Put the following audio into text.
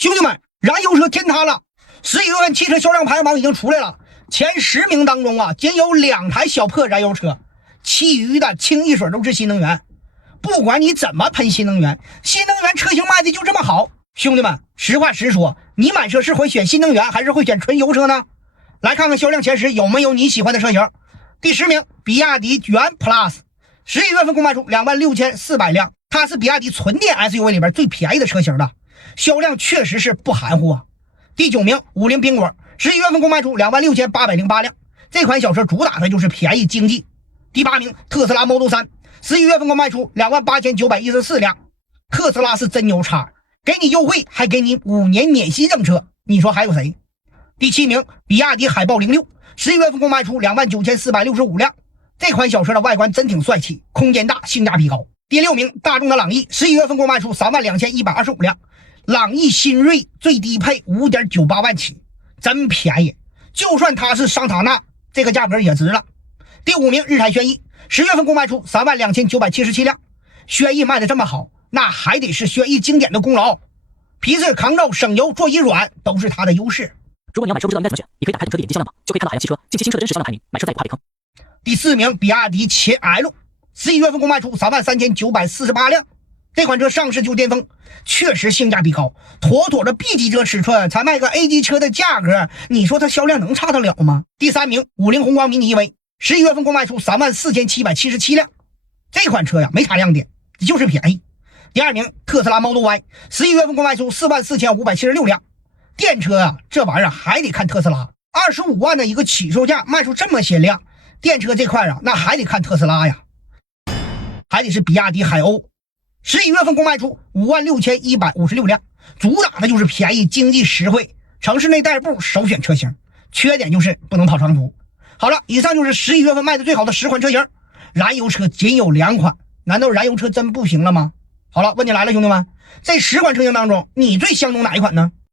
兄弟们，燃油车天塌了！11月份汽车销量排行榜已经出来了，前10名当中啊，仅有2台小破燃油车，其余的清一水都是新能源。不管你怎么喷新能源，新能源车型卖的就这么好。兄弟们，实话实说，你买车是会选新能源还是会选纯油车呢？来看看销量前10有没有你喜欢的车型。第10名，比亚迪元 Plus，11月份共卖出26400辆，它是比亚迪纯电 SUV 里边最便宜的车型的，销量确实是不含糊啊。第9名，五菱缤果，11月份共卖出26808辆，这款小车主打的就是便宜经济。第8名，特斯拉 Model 3，11月份共卖出28914辆，特斯拉是真牛叉，给你优惠还给你5年免息认车，你说还有谁？第7名，比亚迪海豹06，11月份共卖出29465辆，这款小车的外观真挺帅气，空间大，性价比高。第6名，大众的朗逸，11月份共卖出32125辆，朗逸新锐最低配 5.98 万起，真便宜，就算它是桑塔纳，这个价格也值了。第5名，日产轩逸，10月份共卖出32977辆，轩逸卖的这么好，那还得是轩逸经典的功劳，皮质抗皱省油座椅软都是它的优势。如果你要买车不知道应该怎么选，你可以打开懂车帝点击销量榜，就可以看到海洋汽车近期新车的真实销量排名，买车再也不怕被坑。第4名，比亚迪秦 L，11月份共卖出33948辆，这款车上市就巅峰，确实性价比高，妥妥的 B 级车尺寸才卖个 A 级车的价格，你说它销量能差得了吗？第3名，五菱宏光迷你 EV，11月份共卖出34777辆，这款车呀没啥亮点，就是便宜。第2名，特斯拉 Model Y，11月份共卖出44576辆，电车啊这玩意儿还得看特斯拉，25万的一个起售价卖出这么些辆，电车这块啊那还得看特斯拉呀。还得是比亚迪海鸥，11月份共卖出56156辆，主打的就是便宜经济实惠，城市内代步首选车型，缺点就是不能跑长途。好了，以上就是11月份卖的最好的10款车型，燃油车仅有2款，难道燃油车真不行了吗？好了，问题来了，兄弟们，这10款车型当中，你最相中哪一款呢？